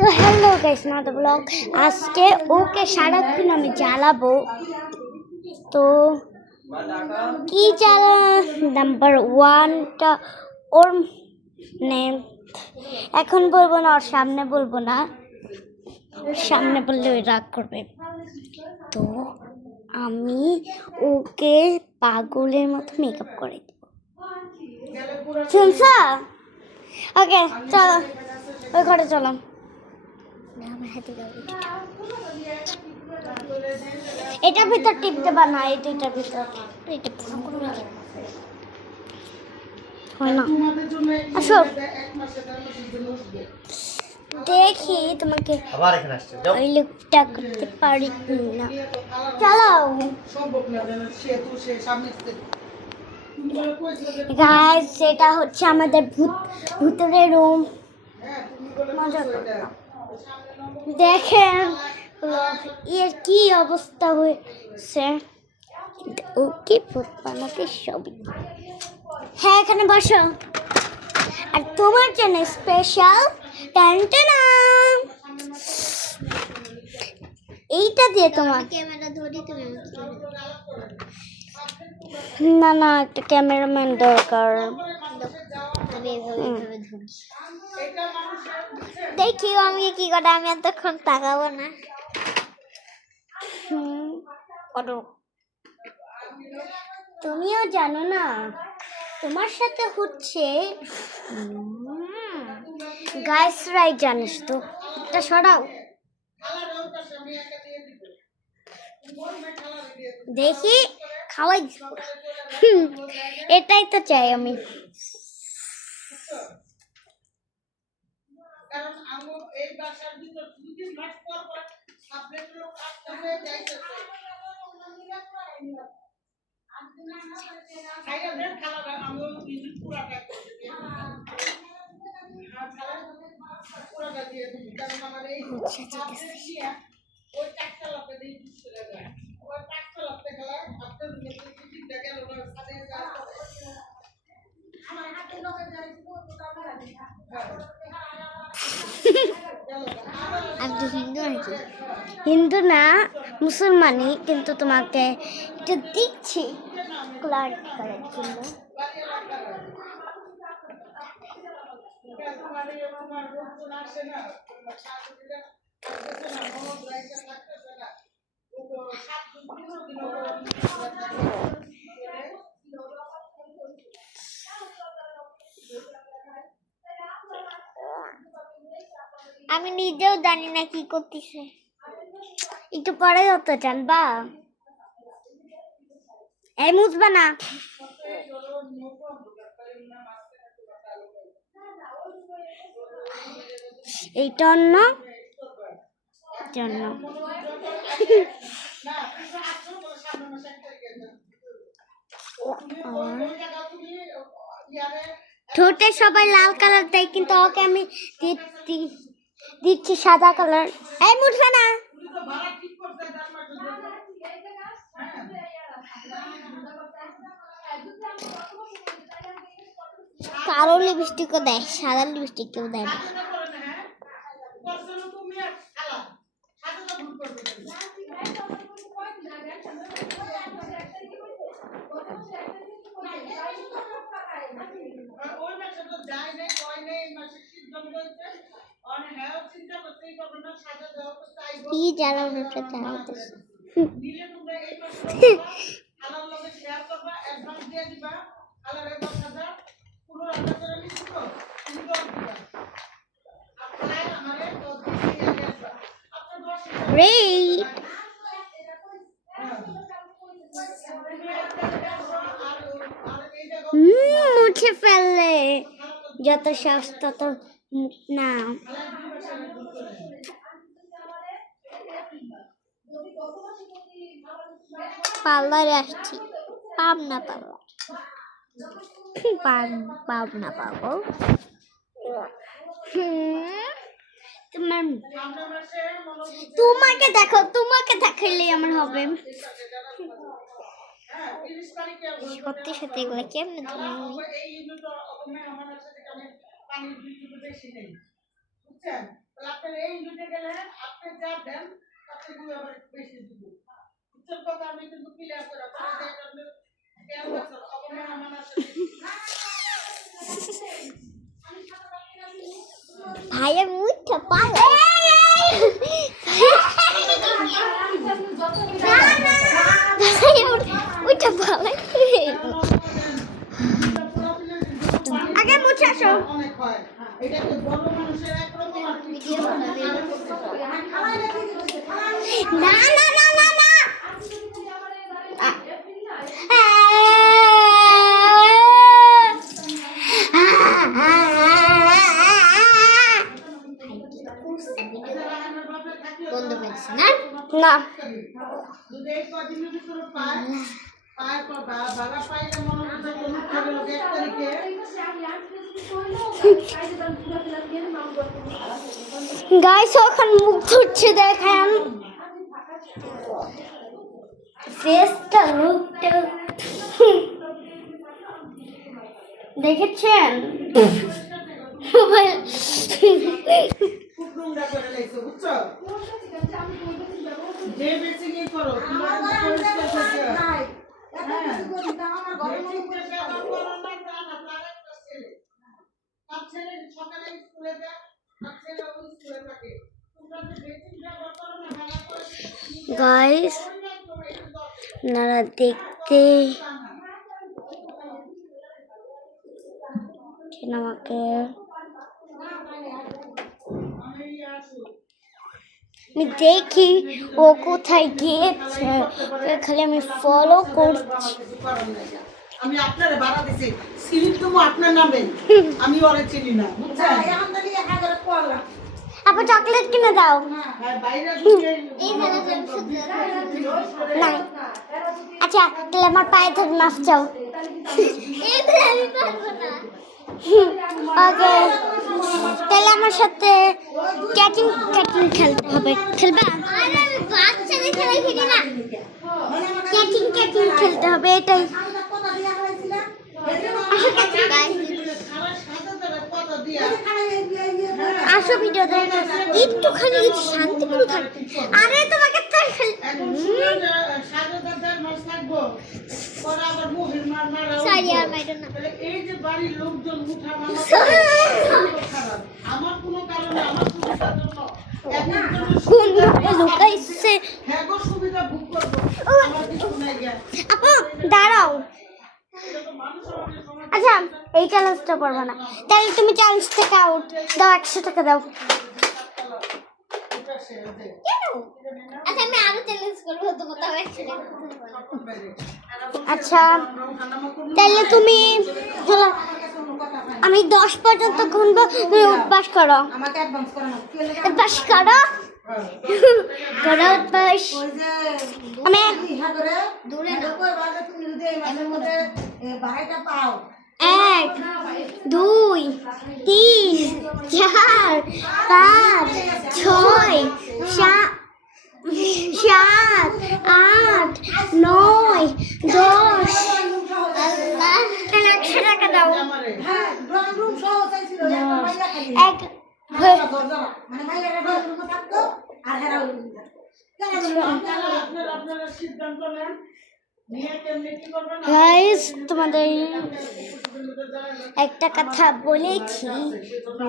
তো hello guys, not blog. আজকে ওকে সারাদিন আমি জ্বালাবো। তো কি জ্বালা, নাম্বার ওয়ানটা ওর নেম এখন বলবো না, ওর সামনে বলবো না, ওর সামনে বললে ওই রাগ করবে। তো আমি ওকে পাগলের মতো মেকআপ করে দেবো, শুনছ? ওকে চলো, ওই ঘরে চলো। এটার ভিতর টিপ দেবা না, এটার ভিতর হয় না। আসো, দেখি তোমাকে ওই লুকটা করতে পারি না। চলো গাইস, সেটা হচ্ছে আমাদের ভূতের রুম। মজা করলাম। দেখেন এর কি অবস্থা হয়েছে। ওকে ভূত বানাতে সবই। হ্যাঁ, এখানে বসো। আর তোমার জন্য স্পেশাল টানটানা এইটা দিয়ে তোমার ক্যামেরা ধরি। তুমি না না, একটা ক্যামেরাম্যান দরকার। দেখি আমি কি করে, আমি এতক্ষণ তাকাবো না। তুমিও জানো না তোমার সাথে হচ্ছে গাইসরাই, জানিস তো। এটা সরাও, দেখি খাওয়াই। এটাই তো চাই আমি। আমি তো হিন্দু নাকি? হিন্দু না, মুসলমানই, কিন্তু তোমাকে একটু দিচ্ছি ক্লারিটি করার জন্য। আমি নিজেও জানি না কি করতেছে। একটু পরে তো জানবা। এই মুছবা না। এইটা অন্য জন্য। ঠোঁটে সবাই লাল কালার দেয়, কিন্তু ওকে আমি দিচ্ছি সাদা কালার। এই মুছবে না। কালো লিপস্টিকও দেয়, সাদা লিপস্টিক কেউ দেয় না। কি জ্বালানোটা চালাইতেছে। মুছে ফেললে যত সস্তা তো না। পার্লারে আসছি, পাবনা পার্লার, পাবনা পাবো। তোমাকে দেখো, তোমাকে দেখাইলে আমার হবে। সত্যি সত্যি এগুলো কেমনে তুমি? আপনার এই ইউনিটে গেলে আপনি যা দেন তাতে গুলো আবার বেশি দিব উচ্চর কথা আমি কিন্তু ক্লিয়ার করে আপনাদের জন্য কেন বছর অবমাননা মানাতে ভাইয়া মুঠা পালে উঠা পালে আগে মুছে আসো অনেক হয় এটা তো বড় মানুষের এক রকম আর ভিডিও বানাবে না না না না না বন্ধ হয়েছে না না যদি এই কদিনের ভিতরে পায় পায় পর বাবা পাইলে মনে হচ্ছে কোনো খাবে লোক 1 তারিখে গাইস এখন মুখ ধুচ্ছে দেখেন ফেসটা লুকটা দেখেছেন মোবাইল খুব নোংরা করে লাইছো বুঝছো যে বেশি কি করো তোমার পরিষ্কার থাকে নাই এটা কিছু করি না আমার ঘরে মনে করে কাজ করো না না আরেকটা ছেলে সব ছেলে সকালে স্কুলে যায় আর ছেলে ওই স্কুলে থাকে তোমরা যে বেশি ব্যবহার করো না ভালো করে গাইস আপনারা দেখতে আমাকে আমি দেখি ও কোথায় গিয়েছে খালি আমি ফলো করছি আমি আপনারে ভাড়া দিছি সিলিপ তুমি আপনার নামে আমি ওরে চিনি না বুঝছেন এখন দাঁড়িয়ে 1000 পড়লা আপু চকলেট কিনে দাও বাইরে এই না আচ্ছা তাহলে আমার পায়ে ধরে মাফ চাও এইগুলো আমি পারবো না ওকে তাহলে আমার সাথে ক্যাচিং ক্যাচিং খেলতে হবে খেলবা আরে আমি বাচ্চাদের খেলা খেলি না ক্যাচিং ক্যাচিং খেলতে হবে এটাই আসো ভিডিও দেখো একটুখানি যদি শান্তি করে থাকতে আরে তোমাকে তো সরি আর মাইরো না এই যে বাড়ির লোকজন উঠা আমার কোনো কারণে আমার সুবিধার জন্য কোন লুকাইছে হ্যাঁ গো সুবিধা ভোগ করবো আমার কিছু নাই জ্ঞান আপু দাঁড়াও আচ্ছা এই চ্যালেঞ্জটা করবো না তাহলে তুমি চ্যালেঞ্জ থেকে আউট দাও 100 টাকা দাও আচ্ছা আমি আরো চ্যালেঞ্জ করবো তোমার দাও 100 টাকা আচ্ছা তাহলে তুমি চলো আমি 10 পর্যন্ত গুনবো তুমি উঠবাস করো আমাকে অ্যাডভান্স করো না উঠবাস করো করো উঠবাস আমি ইহা করে দূরে কই বাজে তুমি যদি এই মাসের মধ্যে বাড়াইটা পাও 1 2 3 4 5 6 7 8 9 10 আল্লাহ 100 টাকা দাও হ্যাঁ ড্রয়িং রুম সহ চাইছিল মাইয়া খালি এক মানে মাইয়ারা ড্রয়িং রুমে থাকতো আর হেরা ওই রুমে থাকতো আপনারা সিদ্ধান্ত নেন নিয়ে কেমনে কি করবেন গাইস তোমাদের একটা কথা বলেছি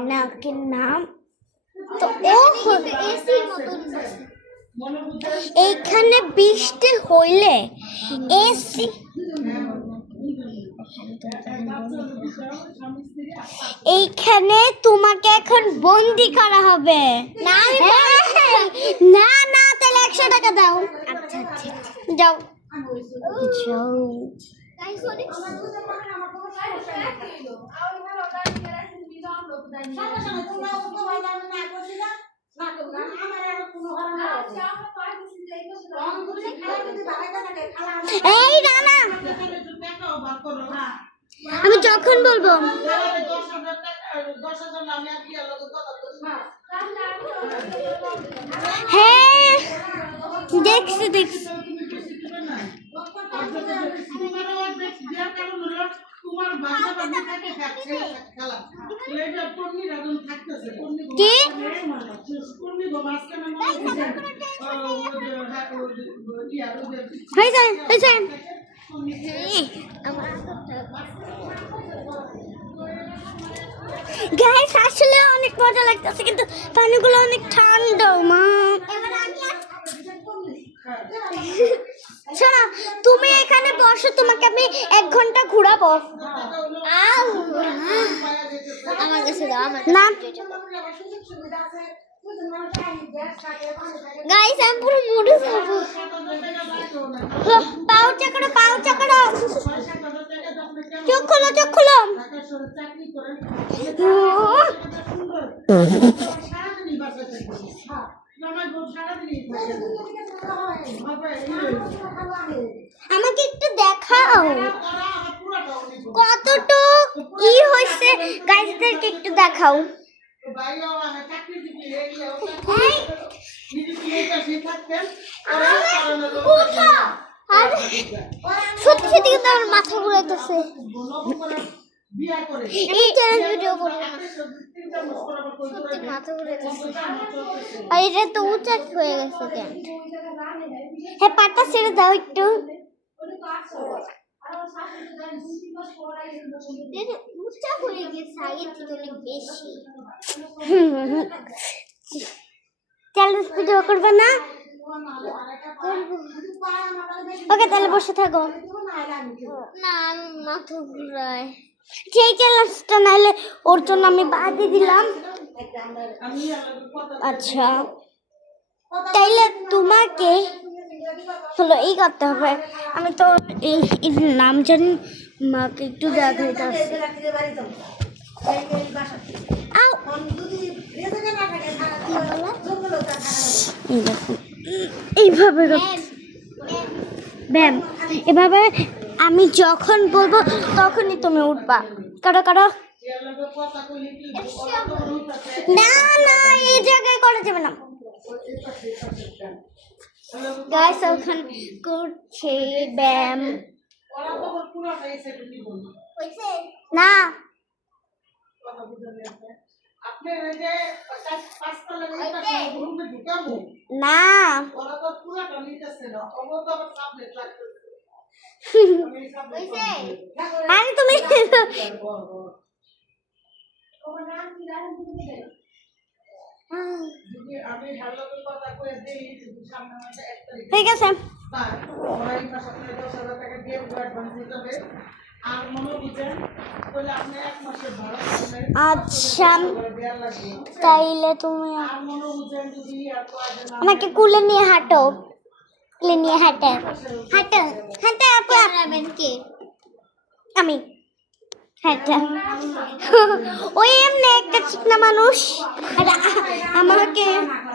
নাকের নাম তো ও এসির মতন এইখানে বৃষ্টি হইলে এসি এইখানে তোমাকে এখন বন্দি করা হবে না না না তাহলে 100 টাকা দাও আচ্ছা আচ্ছা যাও যাও এই না না আমি যখন বলবো হ্যাঁ দেখছি দেখছি তোমার বাচ্চা বাচ্চা থাকে খেলা লেজা পন্নি রাজন থাকতেছে পন্নি কি? পন্নি গো মাঝখানে মনে হয়েছে হয়েছে গাইস আসলে অনেক মজা লাগতেছে কিন্তু পানিগুলো অনেক ঠান্ডা মা শোনো তুমি এখানে বসো তোমাকে আমি 1 ঘন্টা ঘোরাবো আমার কাছে দাও আমার না গাইস আমি পুরো মরে যাবো পাও চাকড়ো চোখ খোলো আমাকে একটু দেখাও কতটুক ই হয়েছে গাইসদেরকে একটু দেখাও সত্যি সত্যি কিন্তু আমার মাথা ঘুরাইতেছে এই চ্যালেঞ্জ ভিডিও করবো না সত্যি মাথা ঘুরাইতেছে আর এটা তো উঁচা হয়ে গেছে কেন হ্যাঁ পাটা ছেড়ে দাও একটু উঁচা হয়ে গেছে আগের থেকে অনেক বেশি চ্যালেঞ্জ ভিডিও করবে না ওকে তাহলে বসে থাকো না আমি মাথা ঘুরাই সেই চ্যালেঞ্জটা নাইলে ওর জন্য আমি বাদই দিলাম আচ্ছা তাইলে তোমাকে হলো এই করতে হবে আমি তো এই নাম জানি মাকে একটু দেখাইতে এইভাবে ব্যায়াম এভাবে আমি যখন বলবো তখনই তুমি উঠবা কারো না না এই জায়গায় করা যাবে না গাইস ওখানে করছে ব্যায়াম না না আরে তুমি ঠিক আছে আচ্ছা তাইলে তুমি আমাকে কুলে নিয়ে হাঁটো আপু কে আমি হাঁটা ওই এমনি একটা চিকনা মানুষ আমাকে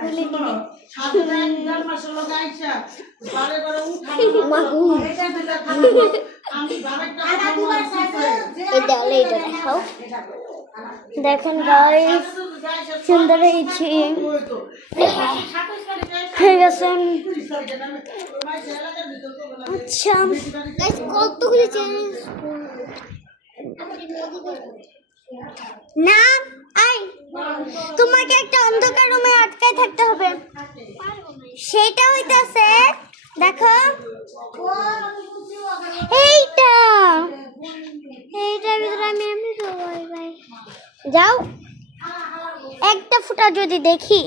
কুলে নিয়ে দেখাও দেখেন গাইস সুন্দর হয়েছে ঠিক আছে আচ্ছা গাইস কতগুলো চ্যালেঞ্জ না আই তোমাকে একটা অন্ধকার রুমে আটকায় থাকতে হবে সেটা হইতাছে দেখো এইটার ভিতরে আমি ভাই যাও একটা ফুটা যদি দেখি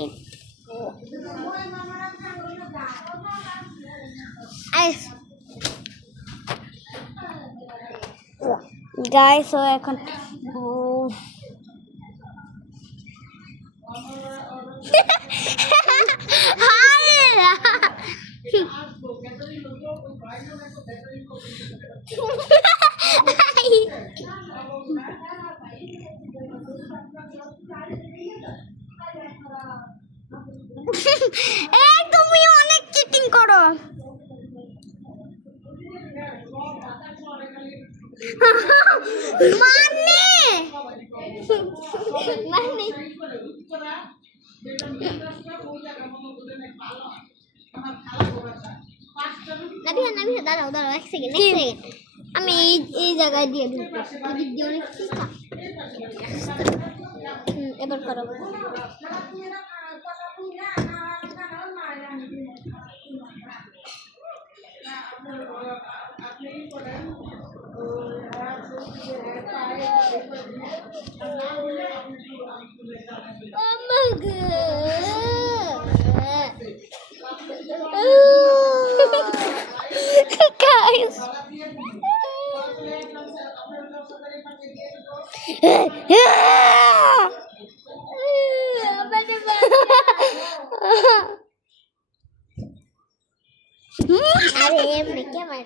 গাইস ও এখন তুমি অনেক চিটিং করো নাবিহা দাঁড়াও 1 সেকেন্ড আমি এই জায়গায় দিয়ে ঢুকবো অনেক এবার করো। আপনি করেন পায়ে না হলে আপনি Guys. अरे मैं क्या मार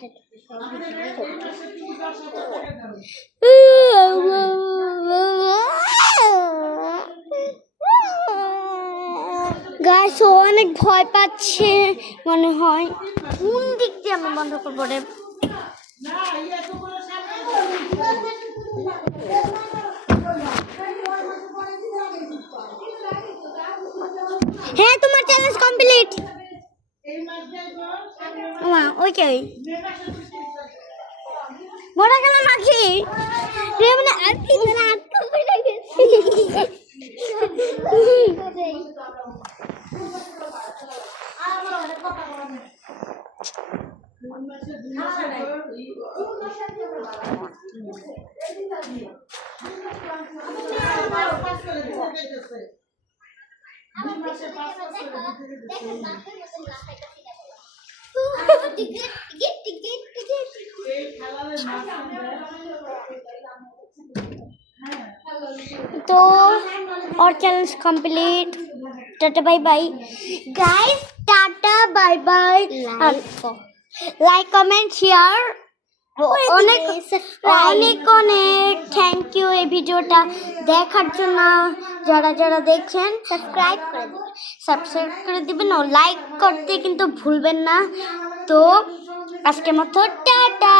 গাইস ও অনেক ভয় পাচ্ছে মনে হয় কোন দিক দিয়ে আমি বন্ধ করবো রে হ্যাঁ তোমার চ্যালেঞ্জ কমপ্লিট ওকে বড় গেল নাকি রে মানে আর কি না আটকে পড়ে গেছি तो और challenge complete tata bye bye guys tata bye bye like comment share অনেক অনেক অনেক থ্যাংক ইউ এই ভিডিওটা দেখার জন্য যারা যারা দেখছেন সাবস্ক্রাইব করে দিবেন ও লাইক করতে কিন্তু ভুলবেন না তো আজকের মতো টাটা